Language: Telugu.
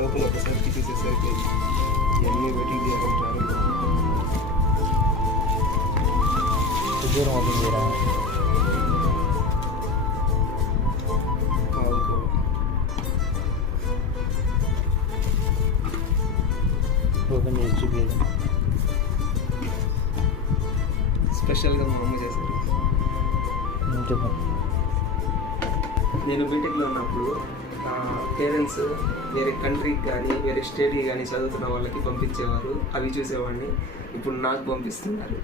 లోపల ఒకసారి తీసేసరికి ఇవన్నీ వెయిటింగ్ చేయడం ప్రారంభం. దూరం ఓపెన్ చేయరా? ఓపెన్ చేసి చూపించదు. స్పెషల్గా మా అమ్మ చేశారు. చెప్పండి. నేను బీటెక్లో ఉన్నప్పుడు పేరెంట్స్ వేరే కంట్రీకి కానీ వేరే స్టేట్కి కానీ చదువుతున్న వాళ్ళకి పంపించేవారు. అవి చూసేవాడిని. ఇప్పుడు నాకు పంపిస్తున్నారు.